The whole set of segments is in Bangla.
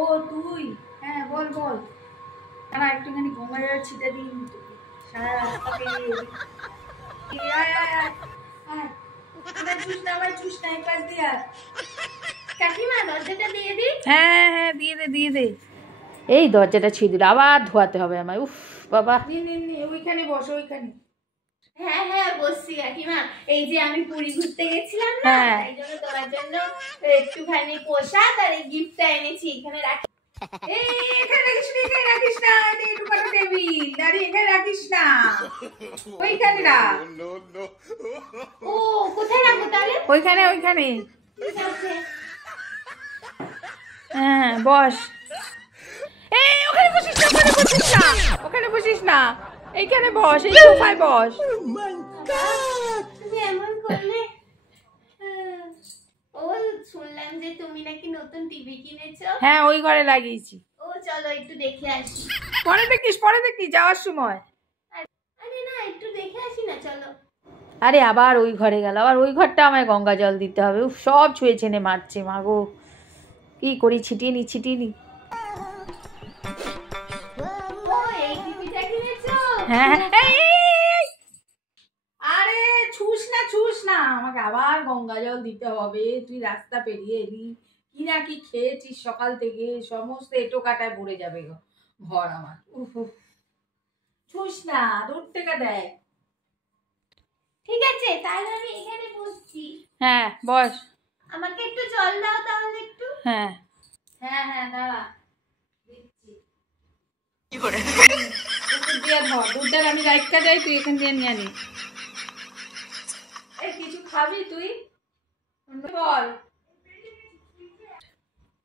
ও তুই, হ্যাঁ বল বল। না একটুখানি গঙ্গা জল ছিটে দিই সারা রাস্তা পেরিয়ে। আয় আয় আয় আয়, আমায় চুস না এক পাশ দিয়ে আর। কাকিমা দরজাটা দিয়ে দি। হ্যাঁ হ্যাঁ দিয়ে দে দিয়ে দে। এই দরজাটা ছিঁড়ে দিল, আবার ধোয়াতে হবে আমায়। উফ বাবা, ওইখানে বসো ওইখানে। হ্যাঁ হ্যাঁ বসছি কাকিমা। এই যে আমি পুরী ঘুরতে গেছিলাম না, তাই জন্য তোমার জন্য একটুখানি পোশাক আর এই গিফটটা এনেছি, এখানে রাখি। এখানে রাখিস না, এখানে রাখিস না, একটু পাটা টেবিল দাঁড়িয়ে এখানে রাখিস না, ওইখানে রাখ। ও কোথায় রাখবো তাহলে? ওইখানে ওইখানে। হ্যাঁ বস। এই ওখানে বসিস না, ওখানে বসিস না, ওখানে বসিস না, এইখানে বস, এই সোফায় বস। তুমি এমন করলে। ও শুনলাম যে তুমি নাকি নতুন টিভি কিনেছো। হ্যাঁ ওই ঘরে লাগিয়েছি। ও চলো একটু দেখে আসি। পরে দেখিস, পরে দেখিস যাওয়ার সময়। আরে না একটু দেখে আসি না, চলো। আরে আবার ওই ঘরে গেল, আবার ওই ঘরটা আমায় গঙ্গা জল দিতে হবে। উফ সব ছুঁয়ে ছেনে মারছে, মাগো কি করি, ছিটিয়ে নি ছিটিয়ে নি। হ্যাঁ আরে ছুস না ছুস না, আমাকে আবার গঙ্গা জল দিতে হবে। তুই রাস্তা পেরিয়ে এলি, কি না কি খেয়েছিস সকাল থেকে, সমস্ত এটো কাটায় পড়ে যাবে ঘর আমার। উফ উফ ছুস না, দূর থেকে দেখ। ঠিক আছে তাহলে আমি এখানে বসছি। হ্যাঁ বস। আমাকে একটু জল দাও তাহলে একটু। হ্যাঁ হ্যাঁ হ্যাঁ দাঁড়া দিচ্ছি। কি করে দিয়ে ধর দুধটা, আমি রাইটটা যাই, তুই এখান দিয়ে নিয়ে নি। এই কিছু খাবি তুই বল।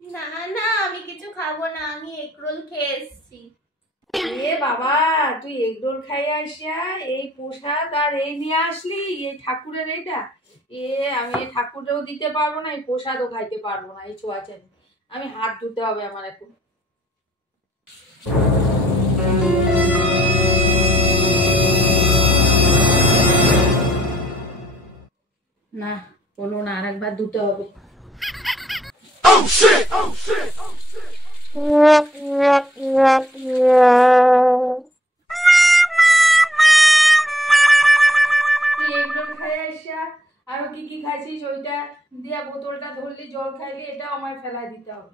না না আমি কিছু খাবো না, আমি এগরোল খেয়ে এসেছি। এ বাবা, তুই এগরোল খাইয়ে আসিয়া এই প্রসাদ আর এই নিয়ে আসলি, এই ঠাকুরের এইটা। আমি এই ঠাকুরেও দিতে পারবো না, এই প্রসাদও খাইতে পারবো না, এই ছোঁয়াছানি। আমি হাত ধুতে হবে আমার এখন। না বলো না, আর একবার ধুতে হবে। আরো কি কি খাইছিস ওইটা দিয়া বোতলটা ধরলি, জল খাইলি, এটাও আমায় ফেলাই দিতে হবে।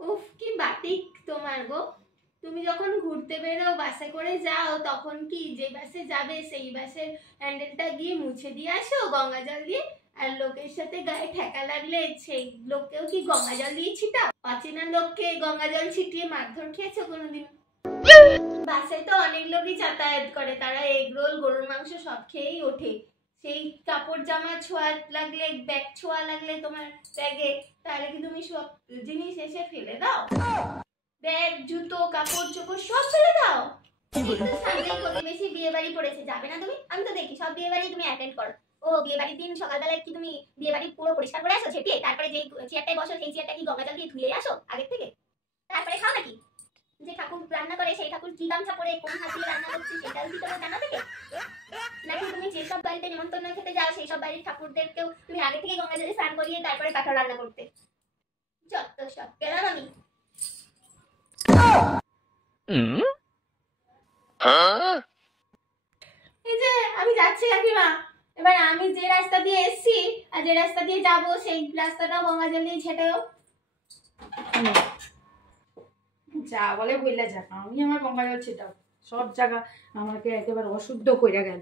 উফ কি বাতিক তোমার গো। তুমি যখন ঘুরতে বেরো বাসে করে যাও, তখন কি যে বাসে যাবে সেই বাসের হ্যান্ডেলটা গিয়ে মুছে দিয়ে আসো গঙ্গা জল দিয়ে, আর লোকের সাথে গায়ে ঠেকা লাগলে সেই লোককেও কি গঙ্গা জল দিয়ে ছিটাও? অচেনা লোককে গঙ্গা জল ছিটিয়ে মারধর খেয়েছো কোনোদিন? বাসে তো অনেক লোকই যাতায়াত করে, তারা এগরোল গরুর মাংস সব খেয়েই ওঠে। সেই কাপড় জামা ছোঁয়া লাগলে, ব্যাগ ছোঁয়া লাগলে তোমার ব্যাগে, তাহলে কি তুমি সব জিনিস এসে ফেলে দাও? ব্যাগ জুতো কাপড় চোপড় সব ফেলে দাও? বেশি বিয়ে বাড়ি পড়েছে, যাবে না তুমি? আমি তো দেখি সব বিয়ে বাড়ি তুমি অ্যাটেন্ড করো। ও বিয়ে বাড়ির দিন সকালবেলায় কি তুমি বিয়ে বাড়ি পুরো পরিষ্কার করে আসো ছেটিয়ে, তারপরে যেই চেয়ারটায় বসো সেই চেয়ারটা কি গঙ্গা জল দিয়ে ধুয়ে আসো আগের থেকে, তারপরে খাও নাকি? যে ঠাকুর রান্না করে সেই ঠাকুর কি গামছা পরে কোন হাত দিয়ে রান্না করছে সেটাও কি তোমার জানা থাকে? নাকি তুমি যেসব বাড়িতে নিমন্ত্রণ খেতে যাও সেই সব বাড়ির ঠাকুরদেরকেও তুমি আগে থেকে গঙ্গা জলে স্নান করিয়ে তারপরে কাঁঠাল রান্না করতে? যত সব গেলাম আমি। এই যে আমি যাচ্ছি কাকিমা, এবার আমি যে রাস্তা দিয়ে এসেছি আর যে রাস্তা দিয়ে যাব সেই রাস্তাটাও গঙ্গা জল দিয়ে ঝেঁটেও। যা বলে বইলা যাক, আমি আমার গঙ্গা জল ছিটাও, সব জায়গা আমাকে একেবারে অশুদ্ধ কইরা গেল।